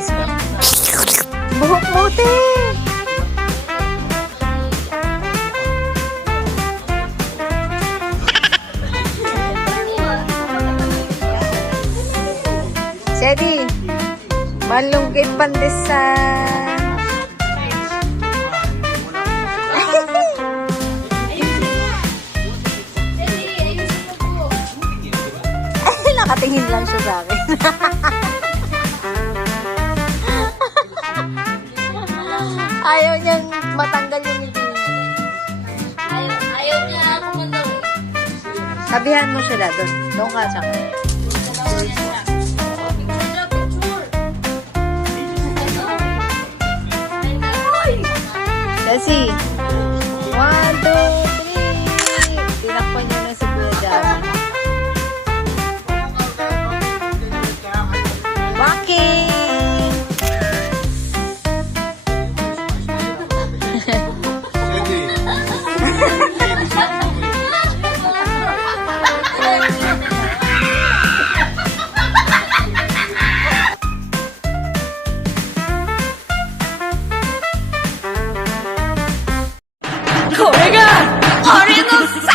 kiss ko. Buhok mo, te! Sedi, malunggay pandesan. Nakatingin lang siya sa akin. Ayaw niyang matanggal yung ngiti niya. Ayaw niya ako mandaw. Sabihan mo sila doon. Doon ka sa akin. Kasi, 1, 2, 3. Tinakpan niyo na si Kuya Jami. Walking!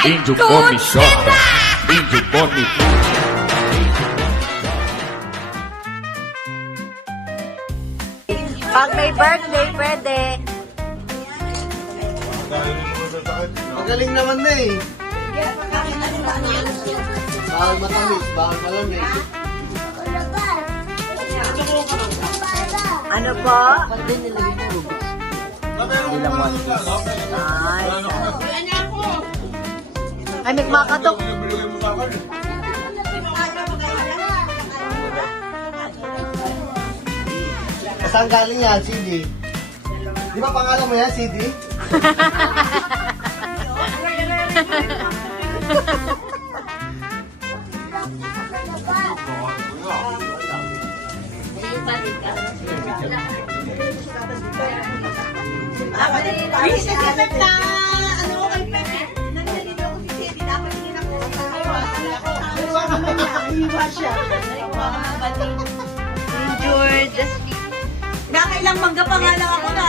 Angel Coffee Shop. Angel Coffee. Pag may birthday, pwede. Magaling naman na eh. Bawal matamis, bawal malamig. Ano po? Ay, nagmakatok. Saan galing yan, CD? Di ba pangalan mo yan, CD? George. Nakailang mangga pa nga lang ako na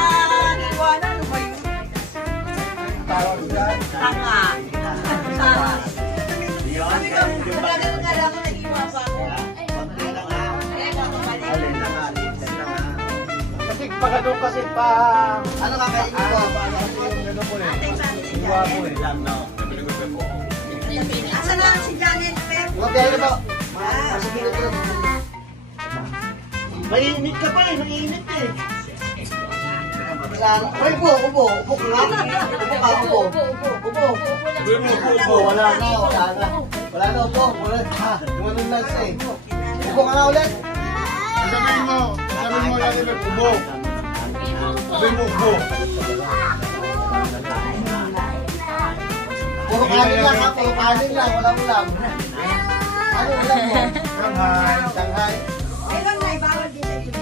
niwala. Ano ba yun? Tanga. Tanga. Sabi ko, talaga nga lang ako naiwa pa ako. Kasi pag ano kasi pa... Ano kakainin ko? Ano ko eh? Iwa ko eh. Asan na si Janet Pep? Huwag kayo na ba? Sige na ito. Mainit ka pa eh, mainit eh. Ay, upo ka nga. Upo. Wala na. Wala na. Gumanon lang siya eh. Upo ka nga ulit. Sabihin mo lang yung ubo. Sabihin mo ubo. Puro kanin lang ha, puro kanin lang. Walang ulam. Ano ulam mo? Shanghai. Ayun na, ibawal din sa inyo.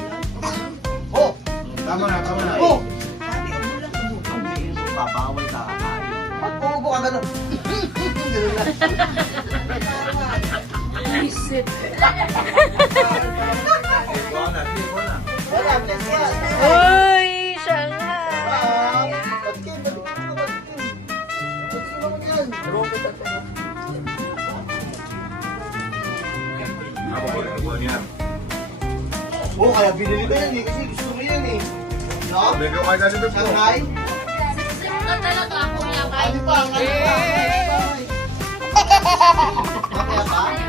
Oh! Tama na. Oh! Sabi, ubo lang ubo. Babawal ka kakain. Pag uubo ka gano'n. Gano'n lang. Wala, bless yan. Uy, Shanghai. Oo, kaya binili ko yan eh, kasi gusto mo yan eh. No? Bigyan ko kayo ganito po. Shanghai? Simulan talaga ako niya Ano kahit pa? Kaya pa?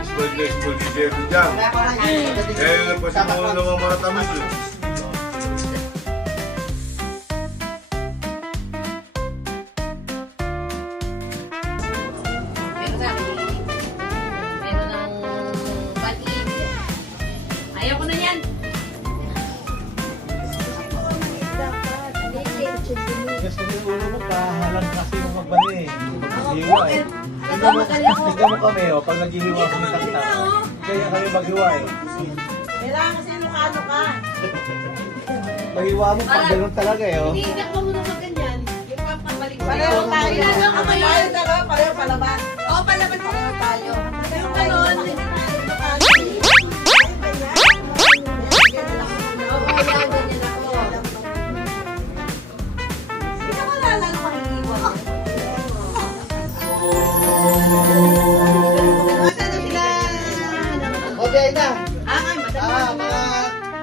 School teacher ko dyan. Kaya pa nga yun. Kaya yung nagpasimulo ng mga tamis yun. meron ng batiin. Ayaw ko na yan. Gusto niyo ulo mo pa, halang kasi yung magbali eh. Maghiwa eh. Tignan mo kami oh, pag naghihiwa kami takta. Kaya kami maghiwa eh. Kailangan kasi ano ka. Maghiwa mo pag ganun talaga eh oh. Iiyak mo muna maganyan. Yung papabalik ko. Pareho tayo. Ano ka Pareho yun? tayo, pareho palaban. Oo, palaban ko. Pareho tayo. Yung ganon. Hindi, ay na. Ay, madali. Mga,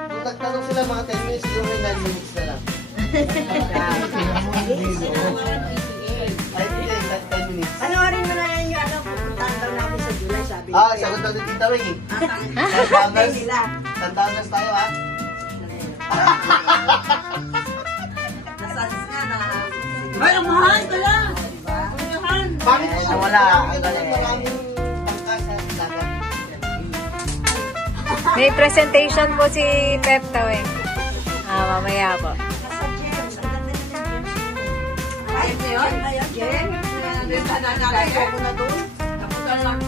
kung nagtanong sila mga 10 minutes, yung 9 minutes na lang. Ay, hindi, 10 minutes. Panoorin mo na yan yung ano, pupuntahan daw namin sa July, sabi ni Sagot daw din Tita Wing eh. Tandaan nila. Tandaan tayo ha. Nasas nga na. Ay, ang mahal pala. Ang Bakit po? Wala. Maraming pangka sa dagat. May presentation po si Pepto eh. Mamaya po. Nasa James. Ang ganda na ng James. Ayun na yun? Ayun, James. Nagkakayo ko na doon. Napunta lang.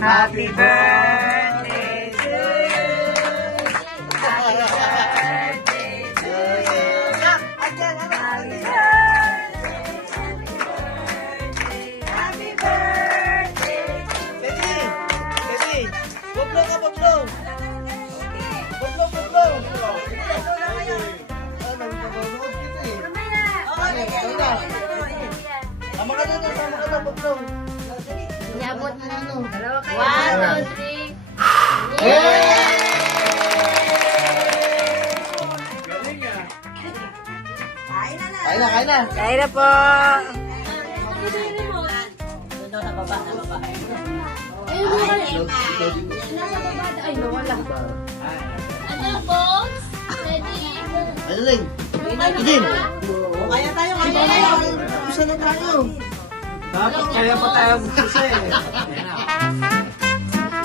Happy birthday to you. Happy birthday to you. Happy birthday. Baby! Baby! Buklong ka, buklong! Buklong, buklong! Nanonood kita eh. Sama ka doon, sama ka doon, buklong. Iabot na ano. 1, 2, 3. Kain na na. Kain na, kain na. Kaya na po. Ano lang? Idin! Kaya tayo, kaya tayo. Gusto na tayo. Dapat kaya pa tayo gusto eh.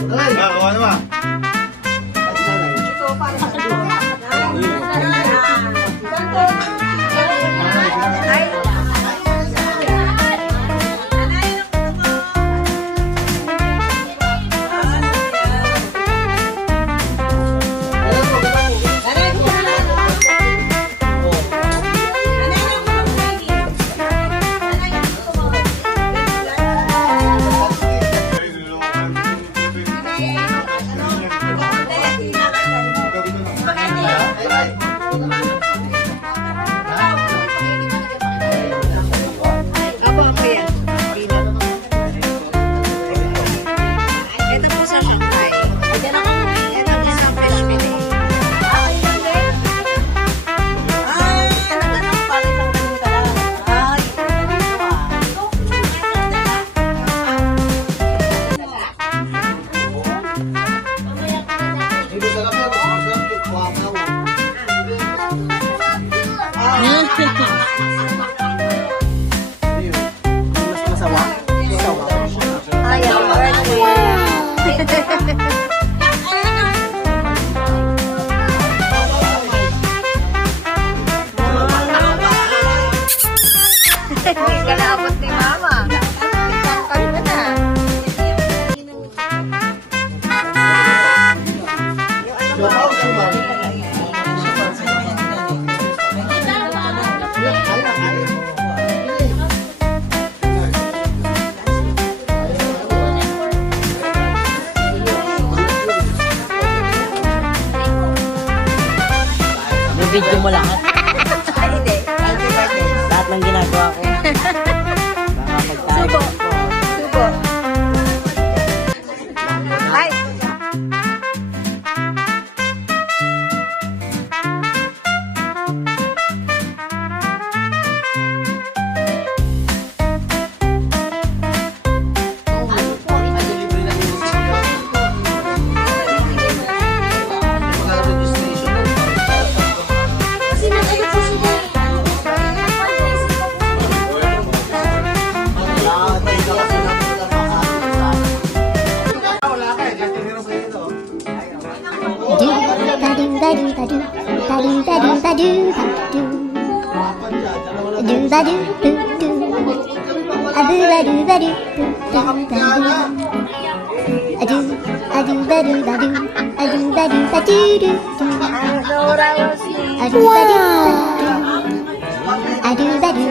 Alay! Gawa naman. Ito, para sa Hindi sarap yan. Masarap yung kuwakaw. Mas masawa? Masawa. Happy birthday. Hindi ka naabot ni Mama. Tangkal ka na. Lumaw, sumaw. video mo lahat. Hindi. Lahat ng ginagawa ko. Subo. Subo. Ay. A-do-ba-do,